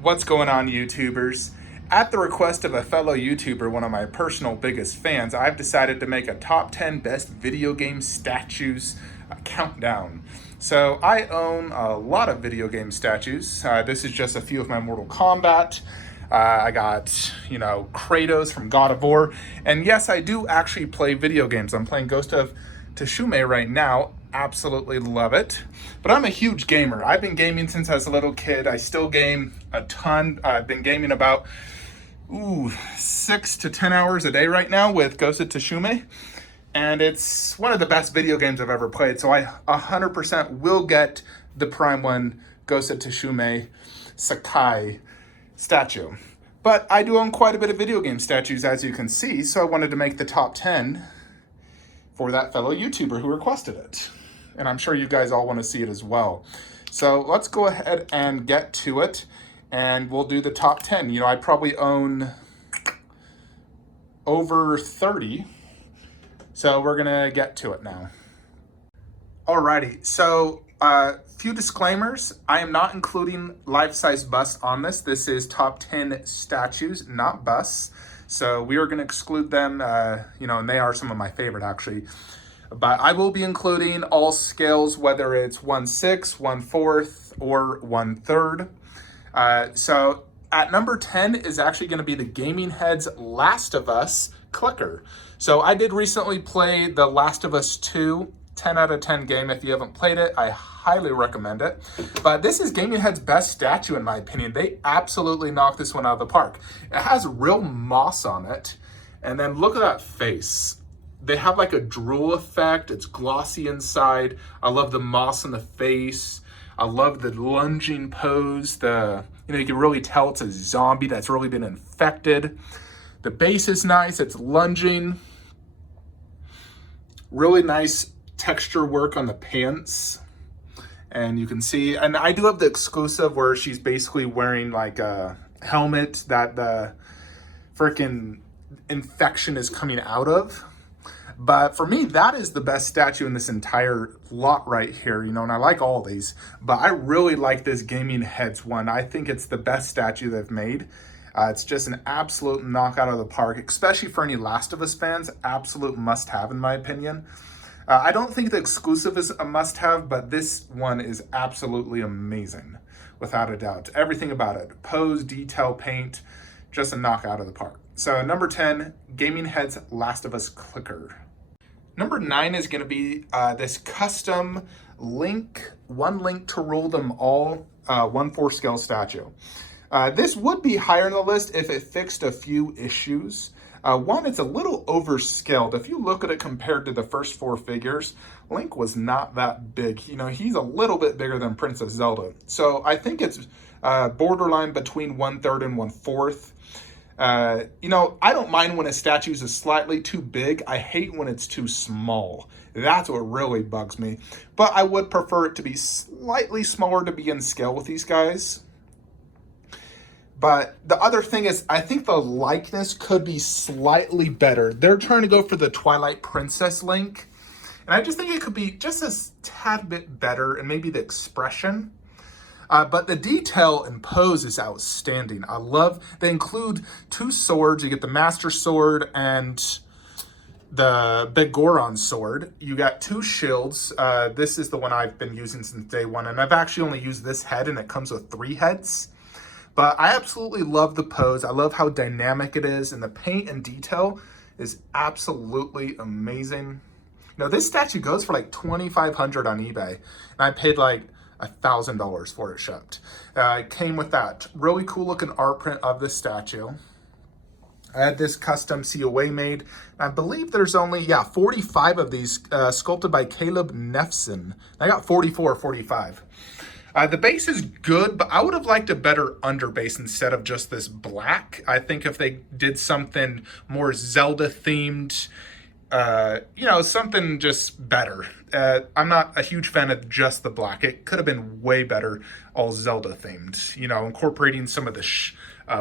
What's going on, YouTubers? At the request of a fellow YouTuber, one of my personal biggest fans, I've decided to make a top 10 best video game statues countdown. So I own a lot of video game statues. This is just a few of my Mortal Kombat. I got, Kratos from God of War. And yes, I do actually play video games. I'm playing Ghost of Tsushima right now. Absolutely love it. But I'm a huge gamer. I've been gaming since I was a little kid. I still game a ton. I've been gaming about 6 to 10 hours a day right now with Ghost of Tsushima. And it's one of the best video games I've ever played. So I 100% will get the Prime 1 Ghost of Tsushima Sakai statue. But I do own quite a bit of video game statues, as you can see. So I wanted to make the top 10 for that fellow YouTuber who requested it. And I'm sure you guys all want to see it as well. So let's go ahead and get to it, and we'll do the top 10. I probably own over 30, so we're gonna get to it now. Alrighty, so few disclaimers. I am not including life-size busts on this. This is top 10 statues, not busts. So we are going to exclude them, and they are some of my favorite, actually. But I will be including all scales, whether it's 1/6, 1/4, or 1/3. So at number 10 is actually going to be the Gaming Head's Last of Us clicker. So I did recently play The Last of Us 2, 10 out of 10 game. If you haven't played it, I highly recommend it. But this is Gaming Head's best statue, in my opinion. They absolutely knocked this one out of the park. It has real moss on it. And then look at that face. They have like a drool effect. It's glossy inside. I love the moss on the face. I love the lunging pose. You can really tell it's a zombie that's really been infected. The base is nice. It's lunging. Really nice texture work on the pants. And you can see, and I do have the exclusive where she's basically wearing like a helmet that the freaking infection is coming out of. But for me, that is the best statue in this entire lot right here, and I like all these, but I really like this Gaming Heads one. I think it's the best statue they've made. It's just an absolute knockout of the park, especially for any Last of Us fans. Absolute must-have, in my opinion. I don't think the exclusive is a must-have, but this one is absolutely amazing, without a doubt. Everything about it, pose, detail, paint, just a knockout of the park. So number 10, Gaming Head's Last of Us clicker. Number 9 is going to be this custom one link to rule them all 1/4 scale statue. This would be higher on the list if it fixed a few issues. One, it's a little overscaled. If you look at it compared to the first 4 figures, Link was not that big. He's a little bit bigger than Princess Zelda. So I think it's borderline between 1/3 and 1/4. I don't mind when a statue is slightly too big. I hate when it's too small. That's what really bugs me. But I would prefer it to be slightly smaller to be in scale with these guys. But the other thing is, I think the likeness could be slightly better. They're trying to go for the Twilight Princess Link. And I just think it could be just a tad bit better, and maybe the expression. But the detail and pose is outstanding. They include 2 swords. You get the Master Sword and the Big Goron sword. You got 2 shields. This is the one I've been using since day one. And I've actually only used this head, and it comes with 3 heads. But I absolutely love the pose. I love how dynamic it is, and the paint and detail is absolutely amazing. This statue goes for like $2,500 on eBay, and I paid like $1,000 for it shipped. It came with that really cool looking art print of the statue. I had this custom COA made. I believe there's only, 45 of these sculpted by Caleb Nefson. I got 44 or 45. The base is good, but I would have liked a better underbase instead of just this black. I think if they did something more Zelda themed, something just better. I'm not a huge fan of just the black. It could have been way better, all Zelda themed, incorporating some of the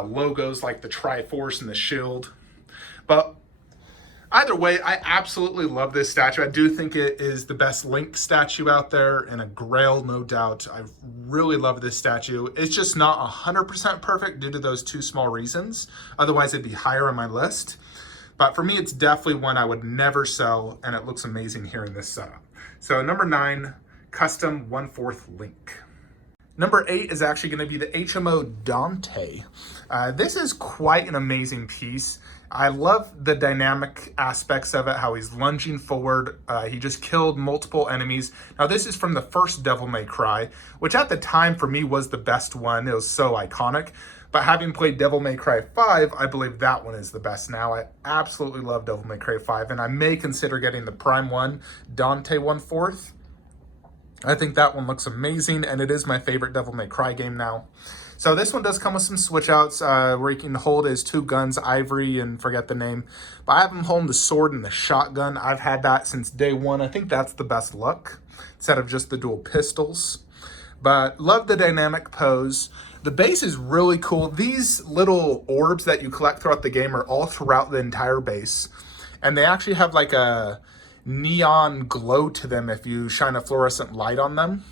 logos like the Triforce and the shield. But Either way, I absolutely love this statue. I do think it is the best Link statue out there, and a Grail, no doubt. I really love this statue. It's just not 100% perfect due to those two small reasons. Otherwise, it'd be higher on my list. But for me, it's definitely one I would never sell, and it looks amazing here in this setup. So number 9, custom 1/4 Link. Number 8 is actually going to be the HMO Dante. This is quite an amazing piece. I love the dynamic aspects of it, how he's lunging forward. He just killed multiple enemies. Now, this is from the first Devil May Cry, which at the time for me was the best one. It was so iconic. But having played Devil May Cry 5, I believe that one is the best now. I absolutely love Devil May Cry 5, and I may consider getting the Prime 1 Dante 1/4. I think that one looks amazing, and it is my favorite Devil May Cry game now. So this one does come with some switch outs where you can hold his two guns, Ivory and forget the name. But I have him holding the sword and the shotgun. I've had that since day one. I think that's the best look instead of just the dual pistols. But love the dynamic pose. The base is really cool. These little orbs that you collect throughout the game are all throughout the entire base. And they actually have like a neon glow to them if you shine a fluorescent light on them.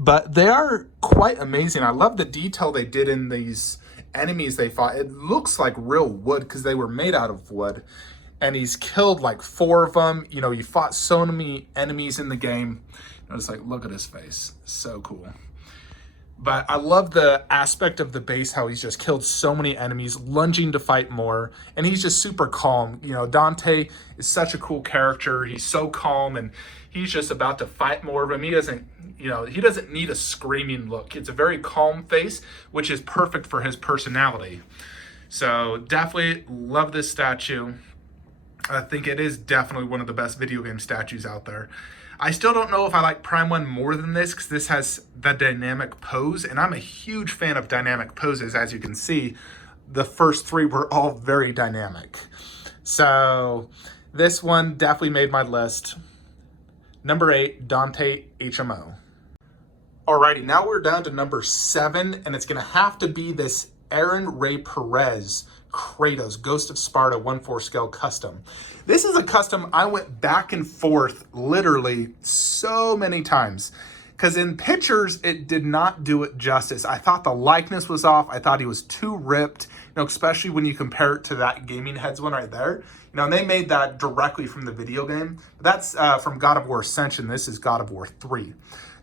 But they are quite amazing. I love the detail they did in these enemies they fought. It looks like real wood because they were made out of wood. And he's killed like 4 of them. You know, you fought so many enemies in the game. You know, it's like, look at his face. So cool. But I love the aspect of the base, how he's just killed so many enemies, lunging to fight more, and he's just super calm. You know, Dante is such a cool character. He's so calm, and he's just about to fight more of him. He doesn't, you know, he doesn't need a screaming look. It's a very calm face, which is perfect for his personality. So definitely love this statue. I think it is definitely one of the best video game statues out there. I still don't know if I like Prime 1 more than this because this has the dynamic pose, and I'm a huge fan of dynamic poses. As you can see, the first 3 were all very dynamic. So this one definitely made my list. Number 8, Dante HMO. Alrighty, now we're down to number 7, and it's going to have to be this Aaron Ray Perez Kratos Ghost of Sparta 1/4 scale custom. This is a custom I went back and forth literally so many times because in pictures it did not do it justice. I thought the likeness was off. I thought he was too ripped, you know, especially when you compare it to that Gaming Heads one right there. You know, and they made that directly from the video game. That's from God of War Ascension. This is God of War 3.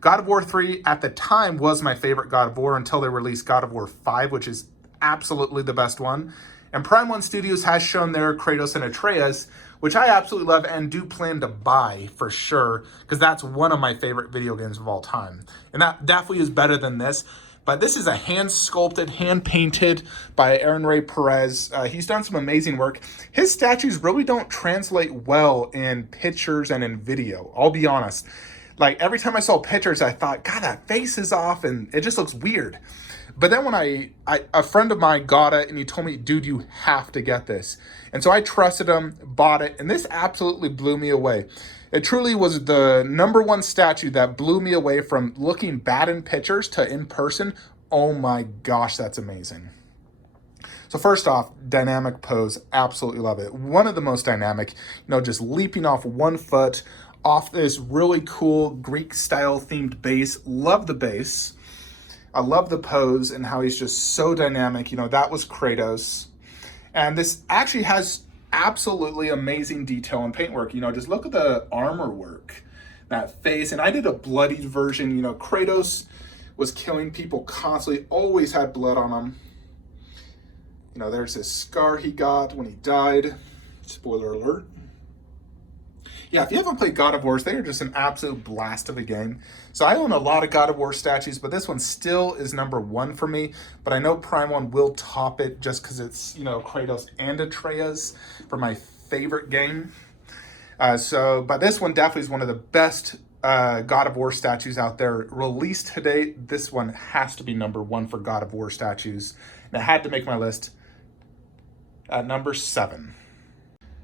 God of War 3 at the time was my favorite God of War until they released God of War 5, which is absolutely the best one. And Prime 1 Studios has shown their Kratos and Atreus, which I absolutely love and do plan to buy for sure, because that's one of my favorite video games of all time. And that definitely is better than this. But this is a hand-sculpted, hand-painted by Aaron Ray Perez. He's done some amazing work. His statues really don't translate well in pictures and in video, I'll be honest. Like, every time I saw pictures, I thought, God, that face is off, and it just looks weird. But then when a friend of mine got it, and he told me, dude, you have to get this. And so I trusted him, bought it, and this absolutely blew me away. It truly was the number 1 statue that blew me away from looking bad in pictures to in person. Oh my gosh, that's amazing. So first off, dynamic pose, absolutely love it. One of the most dynamic, you know, just leaping off 1 foot off this really cool Greek style themed base. Love the base. I love the pose and how he's just so dynamic. You know, that was Kratos. And this actually has absolutely amazing detail and paintwork. You know, just look at the armor work, that face. And I did a bloodied version. You know, Kratos was killing people constantly, always had blood on him. You know, there's this scar he got when he died. Spoiler alert. Yeah, if you haven't played God of Wars, they are just an absolute blast of a game. So I own a lot of God of War statues, but this one still is number 1 for me. But I know Prime 1 will top it just because it's, you know, Kratos and Atreus for my favorite game. But this one definitely is one of the best God of War statues out there. Released today, this one has to be number 1 for God of War statues. And I had to make my list at number 7.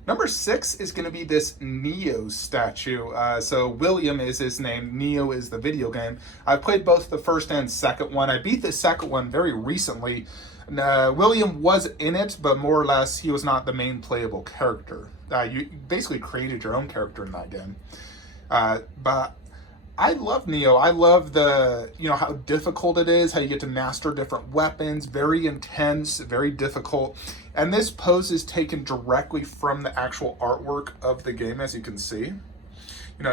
Number 6 is going to be this Neo statue. So William is his name. Neo is the video game. I played both the first and second one. I beat the second one very recently. William was in it, but more or less he was not the main playable character. You basically created your own character in that game. But I love Neo. I love how difficult it is, how you get to master different weapons, very intense, very difficult. And this pose is taken directly from the actual artwork of the game, as you can see.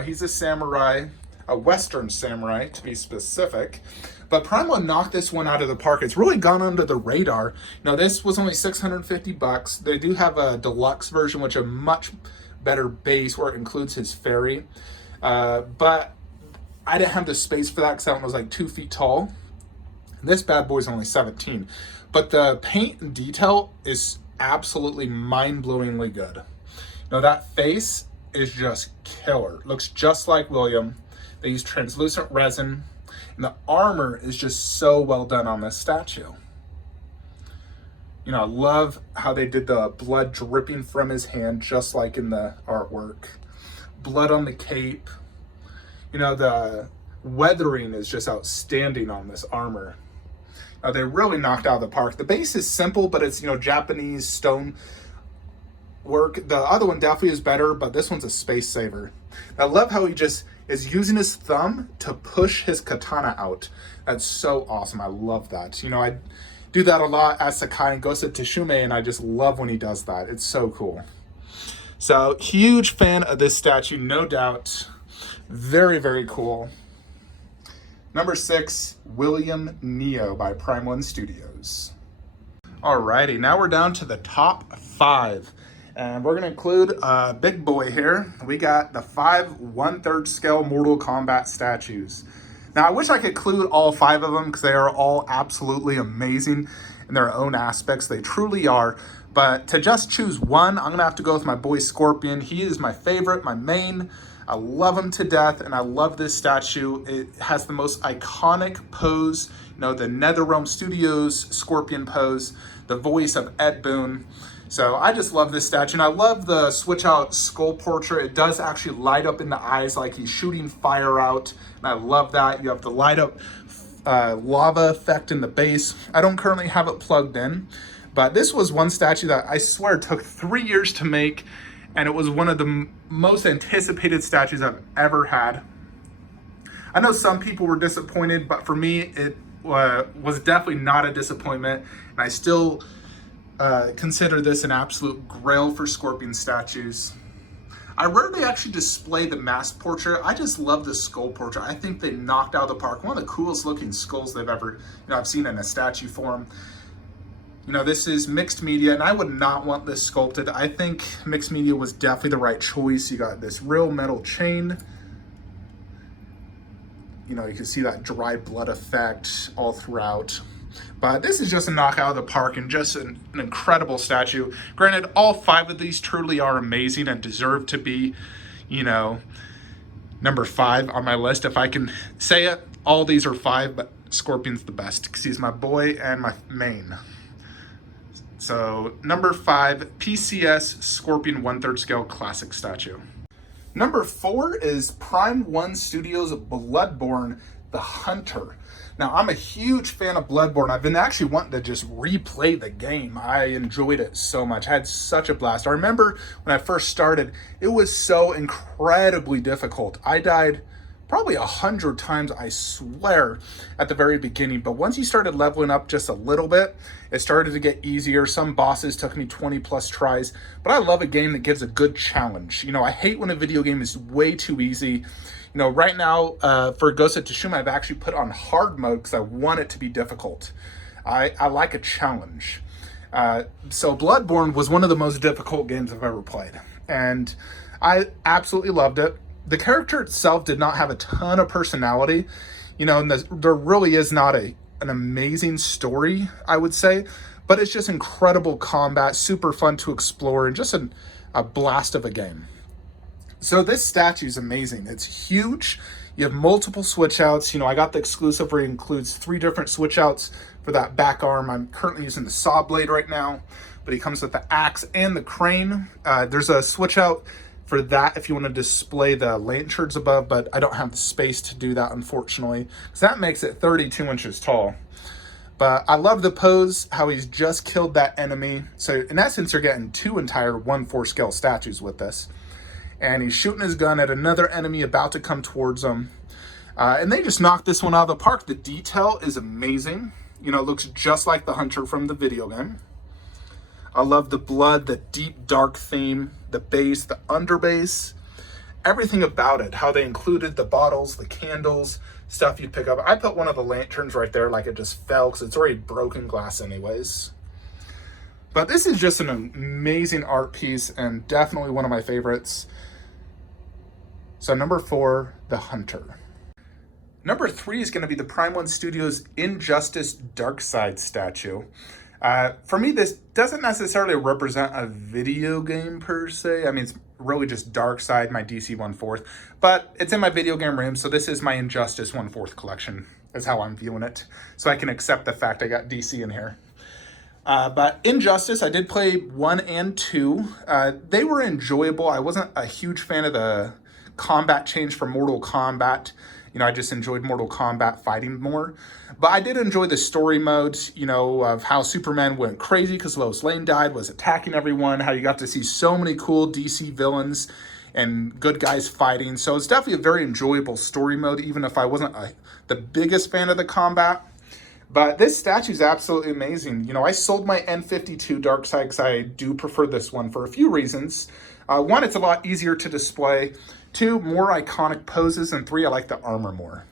He's a samurai, a Western samurai to be specific. But Prime One knocked this one out of the park. It's really gone under the radar. This was only $650. They do have a deluxe version, which is a much better base where it includes his fairy. But I didn't have the space for that because that one was like 2 feet tall. This bad boy's only 17. But the paint and detail is absolutely mind-blowingly good. That face is just killer. Looks just like William. They use translucent resin. And the armor is just so well done on this statue. I love how they did the blood dripping from his hand, just like in the artwork. Blood on the cape. The weathering is just outstanding on this armor. They really knocked out of the park. The base is simple, but it's, Japanese stone work. The other one definitely is better, but this one's a space saver. I love how he just is using his thumb to push his katana out. That's so awesome. I love that. I do that a lot as Sakai and Ghost of Tsushima, and I just love when he does that. It's so cool. So, huge fan of this statue, no doubt. Very, very cool. Number 6, William Neo by Prime One Studios. Alrighty, now we're down to the top 5. And we're going to include a big boy here. We got the 5 1/3 scale Mortal Kombat statues. Now, I wish I could include all 5 of them because they are all absolutely amazing in their own aspects. They truly are. But to just choose one, I'm going to have to go with my boy Scorpion. He is my favorite, my main. I love him to death, and I love this statue. It has the most iconic pose, the NetherRealm Studios Scorpion pose, the voice of Ed Boon. So I just love this statue, and I love the switch out skull portrait. It does actually light up in the eyes like he's shooting fire out, and I love that. You have the light up lava effect in the base. I don't currently have it plugged in, but this was one statue that I swear took 3 years to make, and it was one of the most anticipated statues I've ever had. I know some people were disappointed, but for me, it was definitely not a disappointment, and I still consider this an absolute grail for Scorpion statues. I rarely actually display the mask portrait. I just love the skull portrait. I think they knocked out of the park. One of the coolest looking skulls they've ever, I've seen in a statue form. This is mixed media, and I would not want this sculpted. I think mixed media was definitely the right choice. You got this real metal chain. You can see that dry blood effect all throughout. But this is just a knockout of the park and just an incredible statue. Granted, all 5 of these truly are amazing and deserve to be, number 5 on my list. If I can say it, all these are 5, but Scorpion's the best because he's my boy and my main. So, number 5, PCS Scorpion 1/3 scale classic statue. Number 4 is Prime One Studios Bloodborne, The Hunter. Now, I'm a huge fan of Bloodborne. I've been actually wanting to just replay the game. I enjoyed it so much. I had such a blast. I remember when I first started, it was so incredibly difficult. I died probably 100 times, I swear, at the very beginning. But once you started leveling up just a little bit, it started to get easier. Some bosses took me 20 plus tries, but I love a game that gives a good challenge. I hate when a video game is way too easy. Right now, for Ghost of Tsushima, I've actually put on hard mode because I want it to be difficult. I like a challenge. So Bloodborne was one of the most difficult games I've ever played, and I absolutely loved it. The character itself did not have a ton of personality, and there really is not an amazing story, I would say, but it's just incredible combat, super fun to explore, and just a blast of a game. So this statue is amazing. It's huge. You have multiple switch outs. I got the exclusive where it includes 3 different switch outs for that back arm. I'm currently using the saw blade right now, but he comes with the axe and the crane. There's a switch out for that if you want to display the lanterns above, but I don't have the space to do that, unfortunately, because that makes it 32 inches tall. But I love the pose, how he's just killed that enemy. So in essence, you're getting 2 entire 1/4 scale statues with this. And he's shooting his gun at another enemy about to come towards him. And they just knocked this one out of the park. The detail is amazing. You know, it looks just like the hunter from the video game. I love the blood, the deep dark theme, the base, the underbase, everything about it. How they included the bottles, the candles, stuff you'd pick up. I put one of the lanterns right there like it just fell because it's already broken glass anyways. But this is just an amazing art piece and definitely one of my favorites. So number 4, the Hunter. Number 3 is going to be the Prime 1 Studios Injustice Darkseid statue. For me, this doesn't necessarily represent a video game per se. I mean, it's really just Darkseid, my DC 1/4, but it's in my video game room, so this is my Injustice 1/4 collection, is how I'm viewing it. So I can accept the fact I got DC in here. But Injustice, I did play 1 and 2. They were enjoyable. I wasn't a huge fan of the combat change from Mortal Kombat. You know, I just enjoyed Mortal Kombat fighting more. But I did enjoy the story mode, you know, of how Superman went crazy because Lois Lane died, was attacking everyone, how you got to see so many cool DC villains and good guys fighting. So it's definitely a very enjoyable story mode, even if I wasn't the biggest fan of the combat. But this statue is absolutely amazing. You know, I sold my N52 Darkseid because I do prefer this one for a few reasons. 1, it's a lot easier to display. 2, more iconic poses. And 3, I like the armor more.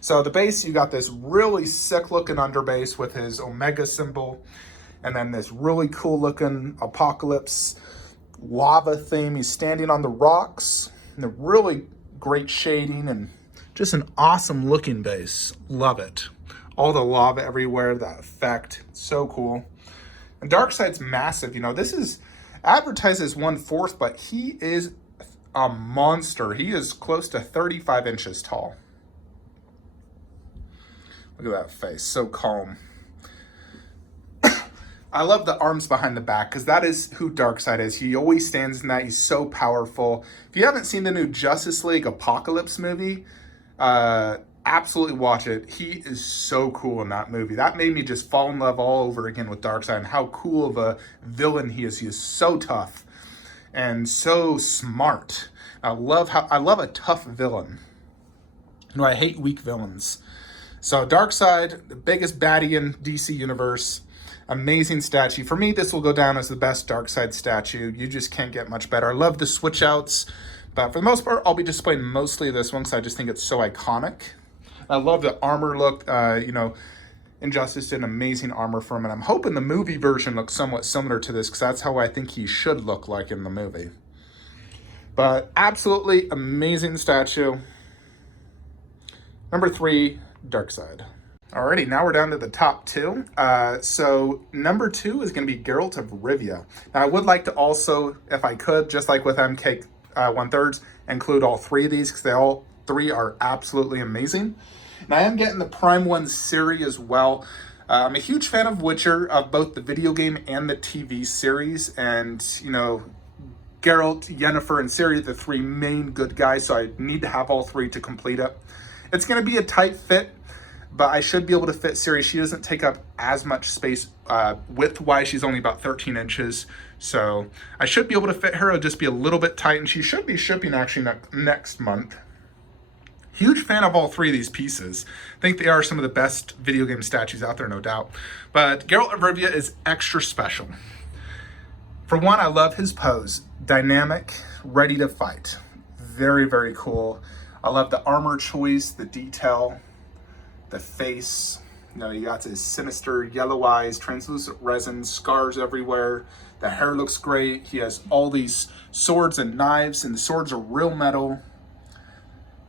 So the base, you got this really sick looking underbase with his Omega symbol. And then this really cool looking Apocalypse lava theme. He's standing on the rocks. And the really great shading and just an awesome looking base. Love it. All the lava everywhere, that effect, so cool. And Darkseid's massive, you know, this is advertised as 1/4, but he is a monster. He is close to 35 inches tall. Look at that face, so calm. I love the arms behind the back because that is who Darkseid is. He always stands in that. He's so powerful. If you haven't seen the new Justice League Apocalypse movie, absolutely watch it. He is so cool in that movie. That made me just fall in love all over again with Darkseid and how cool of a villain he is. He is so tough and so smart. I love a tough villain. You know, I hate weak villains. So Darkseid, the biggest baddie in DC Universe, amazing statue. For me, this will go down as the best Darkseid statue. You just can't get much better. I love the switch outs, but for the most part, I'll be displaying mostly this one because I just think it's so iconic. I love the armor look. You know, Injustice did an amazing armor for him, and I'm hoping the movie version looks somewhat similar to this because that's how I think he should look like in the movie. But absolutely amazing statue. Number 3, Darkseid. Alrighty, now we're down to the top 2. So number 2 is going to be Geralt of Rivia. Now I would like to also, if I could, just like with MK 1/3, include all 3 of these because they all 3 are absolutely amazing. And I am getting the Prime 1 series as well. I'm a huge fan of Witcher, of both the video game and the TV series. And, you know, Geralt, Yennefer, and Ciri, the 3 main good guys. So I need to have all 3 to complete it. It's going to be a tight fit, but I should be able to fit Ciri. She doesn't take up as much space width-wise. She's only about 13 inches. So I should be able to fit her. It'll just be a little bit tight. And she should be shipping actually next month. Huge fan of all 3 of these pieces. I think they are some of the best video game statues out there, no doubt. But Geralt of Rivia is extra special. For one, I love his pose. Dynamic, ready to fight. Very, very cool. I love the armor choice, the detail, the face. You know, he got his sinister yellow eyes, translucent resin, scars everywhere. The hair looks great. He has all these swords and knives, and the swords are real metal.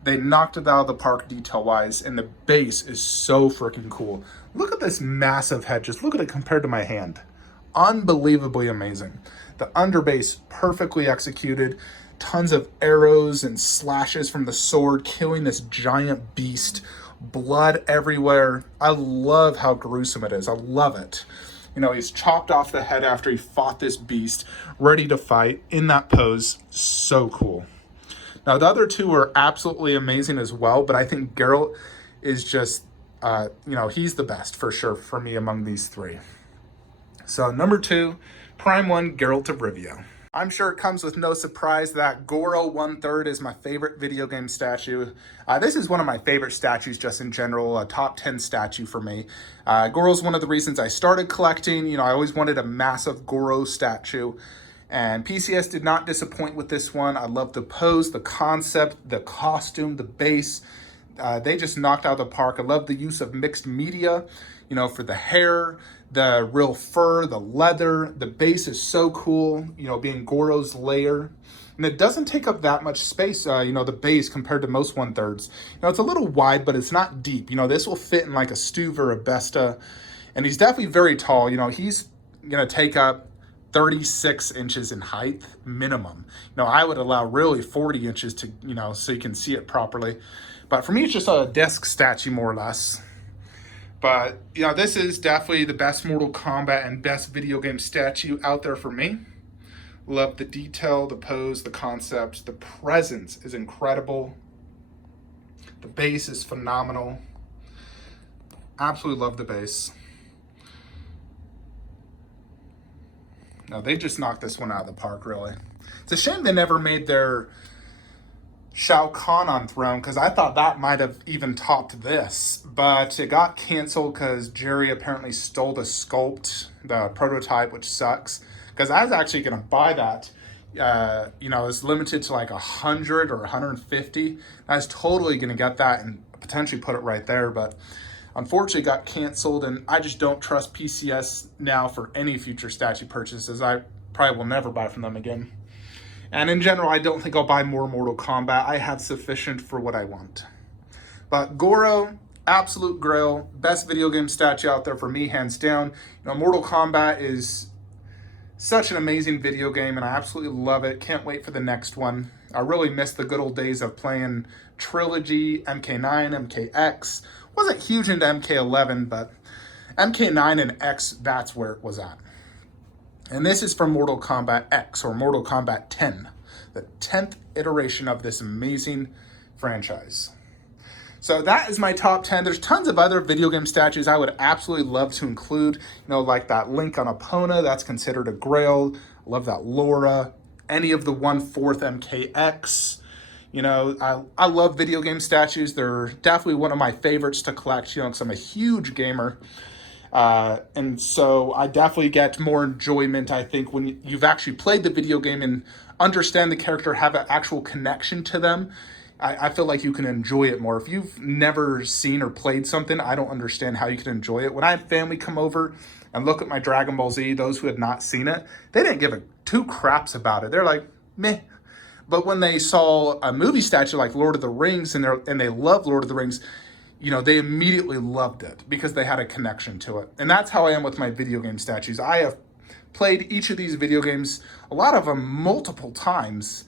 They knocked it out of the park detail-wise, and the base is so freaking cool. Look at this massive head. Just look at it compared to my hand. Unbelievably amazing. The underbase perfectly executed. Tons of arrows and slashes from the sword, killing this giant beast blood everywhere. I love how gruesome it is. I love it. You know, he's chopped off the head after he fought this beast, ready to fight in that pose. So cool. Now, the other two are absolutely amazing as well, but I think Geralt is just, you know, he's the best for sure for me among these three. So number 2, Prime 1, Geralt of Rivia. I'm sure it comes with no surprise that Goro 1/3 is my favorite video game statue. This is one of my favorite statues just in general, a top 10 statue for me. Goro's one of the reasons I started collecting. You know, I always wanted a massive Goro statue. And PCS did not disappoint with this one. I love the pose, the concept, the costume, the base. They just knocked out of the park. I love the use of mixed media, you know, for the hair, the real fur, the leather. The base is so cool, you know, being Goro's lair. And it doesn't take up that much space, you know, the base compared to most 1/3. You know, it's a little wide, but it's not deep. You know, this will fit in like a Stuve or a Besta. And he's definitely very tall. You know, he's going to take up 36 inches in height minimum. You know, I would allow really 40 inches to, you know, so you can see it properly. But for me, it's just a desk statue more or less. But, you know, this is definitely the best Mortal Kombat and best video game statue out there for me. Love the detail, the pose, the concept. The presence is incredible. The base is phenomenal. Absolutely love the base. No, they just knocked this one out of the park, really. It's a shame they never made their Shao Kahn on throne, because I thought that might have even topped this. But it got canceled because Jerry apparently stole the sculpt, the prototype, which sucks. Because I was actually going to buy that. You know, it's limited to like 100 or 150. I was totally going to get that and potentially put it right there, but unfortunately got canceled, and I just don't trust PCS now for any future statue purchases. I probably will never buy from them again. And in general, I don't think I'll buy more Mortal Kombat. I have sufficient for what I want. But Goro, absolute grail, best video game statue out there for me, hands down. You know, Mortal Kombat is such an amazing video game, and I absolutely love it. Can't wait for the next one. I really miss the good old days of playing Trilogy, MK9, MKX. Wasn't huge into MK11, but MK9 and X, that's where it was at. And this is from Mortal Kombat X, or Mortal Kombat 10, the 10th iteration of this amazing franchise. So that is my top 10. There's tons of other video game statues I would absolutely love to include. You know, like that Link on Epona, that's considered a grail. I love that Laura. Any of the 1/4 MKX. You know, I love video game statues. They're definitely one of my favorites to collect, you know, because I'm a huge gamer. And so I definitely get more enjoyment, I think, when you've actually played the video game and understand the character, have an actual connection to them. I feel like you can enjoy it more. If you've never seen or played something, I don't understand how you can enjoy it. When I have family come over and look at my Dragon Ball Z, those who had not seen it, they didn't give a two craps about it. They're like, meh. But when they saw a movie statue like Lord of the Rings and they love Lord of the Rings, you know, they immediately loved it because they had a connection to it. And that's how I am with my video game statues. I have played each of these video games, a lot of them multiple times.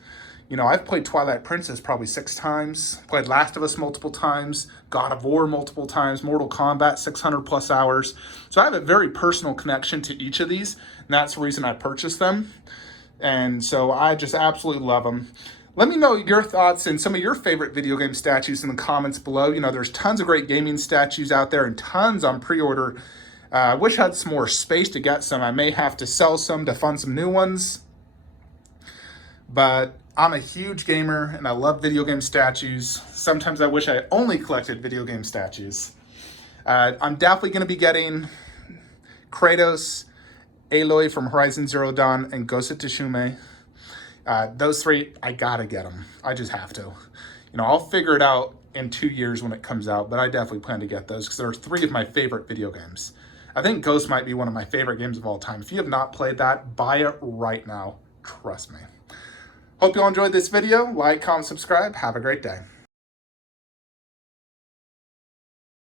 You know, I've played Twilight Princess probably 6 times, played Last of Us multiple times, God of War multiple times, Mortal Kombat 600 plus hours. So I have a very personal connection to each of these, and that's the reason I purchased them. And so I just absolutely love them. Let me know your thoughts and some of your favorite video game statues in the comments below. You know, there's tons of great gaming statues out there and tons on pre-order. I wish I had some more space to get some. I may have to sell some to fund some new ones. But I'm a huge gamer and I love video game statues. Sometimes I wish I only collected video game statues. I'm definitely going to be getting Kratos, Aloy from Horizon Zero Dawn, and Ghost of Tsushima. Those 3, I gotta get them. I just have to. You know, I'll figure it out in 2 years when it comes out, but I definitely plan to get those because there are 3 of my favorite video games. I think Ghost might be one of my favorite games of all time. If you have not played that, buy it right now. Trust me. Hope you all enjoyed this video. Like, comment, subscribe. Have a great day.